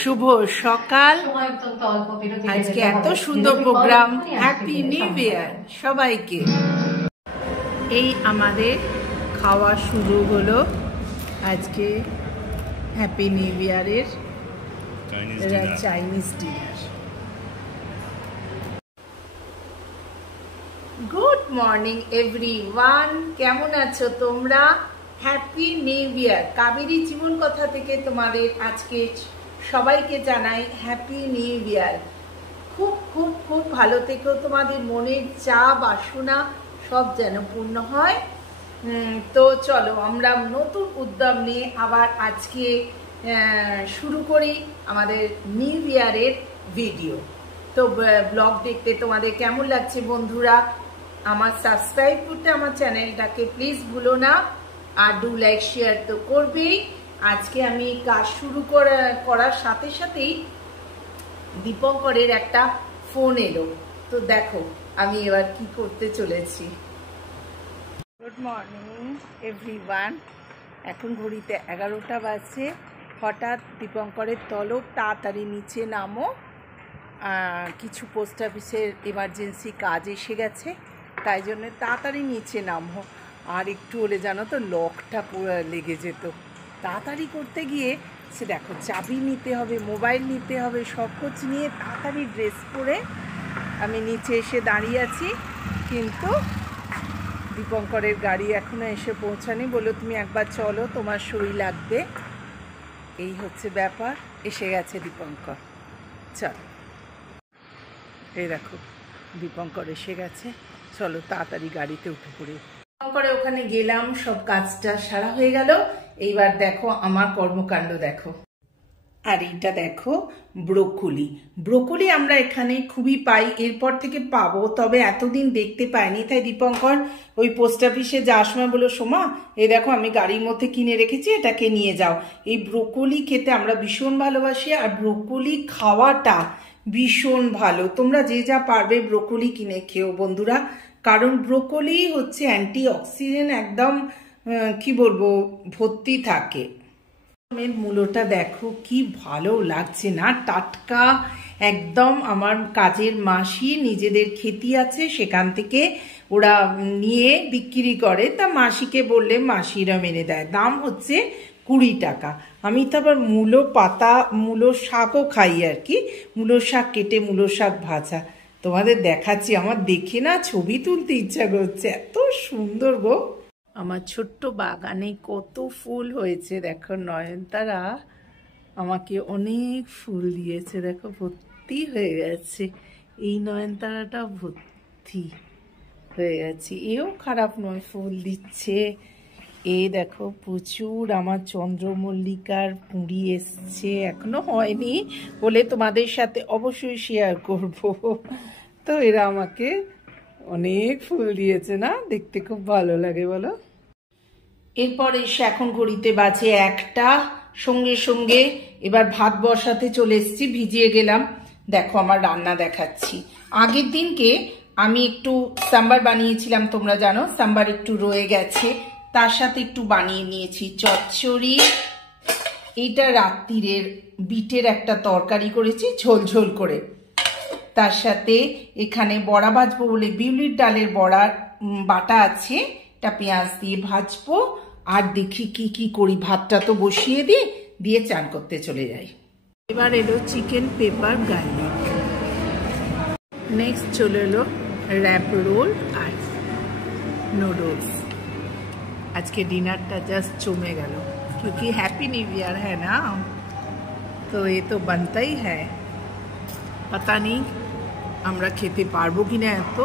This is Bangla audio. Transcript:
শুভ সকাল। আজকে এত সুন্দর প্রোগ্রাম। হ্যাপি নিউ ইয়ার সবাইকে। এই আমাদের খাওয়া শুরু হলো আজকে হ্যাপি নিউ ইয়ারের Chinese dinner. Good morning everyone, কেমন আছো তোমরা? Happy new year. কাবেরী জীবন কথা থেকে তোমাদের আজকে সবাইকে জানাই হ্যাপি নিউ ইয়ার। খুব খুব খুব ভালো থেকো, তোমাদের মনের চা বাসনা সব যেন পূর্ণ হয়। তো চলো আমরা নতুন উদ্যম নিয়ে আবার আজকে শুরু করি আমাদের নিউ ইয়ারের ভিডিও। তো ব্লগ দেখতে তোমাদের কেমন লাগছে বন্ধুরা? আমার সাবস্ক্রাইব করতে আমার চ্যানেলটাকে প্লিজ ভুলো না, আর ডু লাইক শেয়ার তো করবেই। আজকে আমি কাজ শুরু করার সাথে সাথেই দীপঙ্করের একটা ফোন এলো। তো দেখো আমি এবার কি করতে চলেছি। Good morning everyone. এখন ঘড়িতে 11টা বাজছে। হঠাৎ দীপঙ্করের তলব, তাড়াতাড়ি নিচে নামো, কিছু পোস্ট অফিসের এমার্জেন্সি কাজ এসে গেছে, তাই জন্য তাড়াতাড়ি নিচে নামো। আর একটু হলে জানো তো লকটা পুরো লেগে যেত। তাড়াতাড়ি করতে গিয়ে সে দেখো চাবি নিতে হবে, মোবাইল নিতে হবে, সব কিছু নিয়ে তাড়াতাড়ি ড্রেস পরে আমি নিচে এসে দাঁড়িয়ে আছি। কিন্তু দীপঙ্করের গাড়ি এখনো এসে পৌঁছানি। বললো তুমি একবার চলো, তোমার সই লাগবে। এই হচ্ছে ব্যাপার। এসে গেছে দীপঙ্কর। চল, এই দেখো দীপঙ্কর এসে গেছে। চলো তাড়াতাড়ি গাড়িতে উঠে পড়ি। দীপঙ্করে ওখানে গেলাম, সব কাজটা সারা হয়ে গেল। এইবার দেখো আমার কর্মকাণ্ড দেখো। আর এইটা দেখো ব্রোকলি। ব্রোকলি আমরা এখানে খুবই পাই, এরপর থেকে পাবো, তবে এতদিন দেখতে পাইনি। তাই দীপঙ্কর ওই পোস্ট অফিসে যাওয়ার সময় বললো, সোমা এই দেখো আমি গাড়ির মধ্যে কিনে রেখেছি, এটাকে নিয়ে যাও। এই ব্রোকলি খেতে আমরা ভীষণ ভালোবাসি, আর ব্রোকলি খাওয়াটা ভীষণ ভালো। তোমরা যে যা পারবে ব্রোকলি কিনে খেও বন্ধুরা, কারণ ব্রোকলি হচ্ছে অ্যান্টি অক্সিডেন্ট, একদম কি বলবো ভর্তি থাকে। মূলোটা দেখো কি ভালো লাগছে না, টাটকা একদম। আমার কাজের মাসি নিজেদের ক্ষেতি আছে, সেখান থেকে ওরা নিয়ে বিক্রি করে। তা মাসিকে বললে মাসিরা মেনে দেয়। দাম হচ্ছে 20 টাকা। আমি তো আবার মূলো পাতা, মূলো শাকও খাই আর কি। মূলো শাক কেটে মূলো শাক ভাজা তোমাদের দেখাচ্ছি। আমার দেখে না ছবি তুলতে ইচ্ছা করছে, এত সুন্দর গো। আমার ছোট্ট বাগানে কত ফুল হয়েছে দেখো। নয়নতারা আমাকে অনেক ফুল দিয়েছে, দেখো ভর্তি হয়ে গেছে। এই নয়নতারাটা ভর্তি হয়ে গেছে, এও খারাপ নয়, ফুল দিচ্ছে। এই দেখো প্রচুর আমার চন্দ্রমল্লিকার কুঁড়ি এসছে, এখনো হয়নি, বলে তোমাদের সাথে অবশ্যই শেয়ার করব। তো এরা আমাকে অনেক ফুল দিয়েছে না, দেখতে খুব ভালো লাগে বলো। এরপর এসে এখন ঘড়িতে বাজে 1টা। সঙ্গে সঙ্গে এবার ভাত বসাতে চলে এসেছি, ভিজিয়ে গেলাম। দেখো আমার রান্না দেখাচ্ছি। আগের দিনকে আমি একটু সাম্বার বানিয়েছিলাম, তোমরা জানো সাম্বার একটু রয়ে গেছে, তার সাথে একটু বানিয়ে নিয়েছি চচ্চড়ি। এইটা রাত্রিরের বিটের একটা তরকারি করেছি ঝোল ঝোল করে। তার সাথে এখানে বড়া ভাজবো বলে বিউলির ডালের বড়া বাটা আছে, এটা পেঁয়াজ দিয়ে ভাজবো। আর দেখি কি কি করি, ভাতটা তো বসিয়ে দিয়ে চান করতে চলে যাই। এবার এলো চিকেন পেপার গার্লিক। নেক্সট চলে এলো র্যাপ রোল আর নুডলস। আজকে ডিনারটা জাস্ট জমে গেল, क्योंकि हैप्पी न्यू ईयर है ना, तो ये तो बनता ही है। पता नहीं আমরা খেতে পারবো কিনা এত।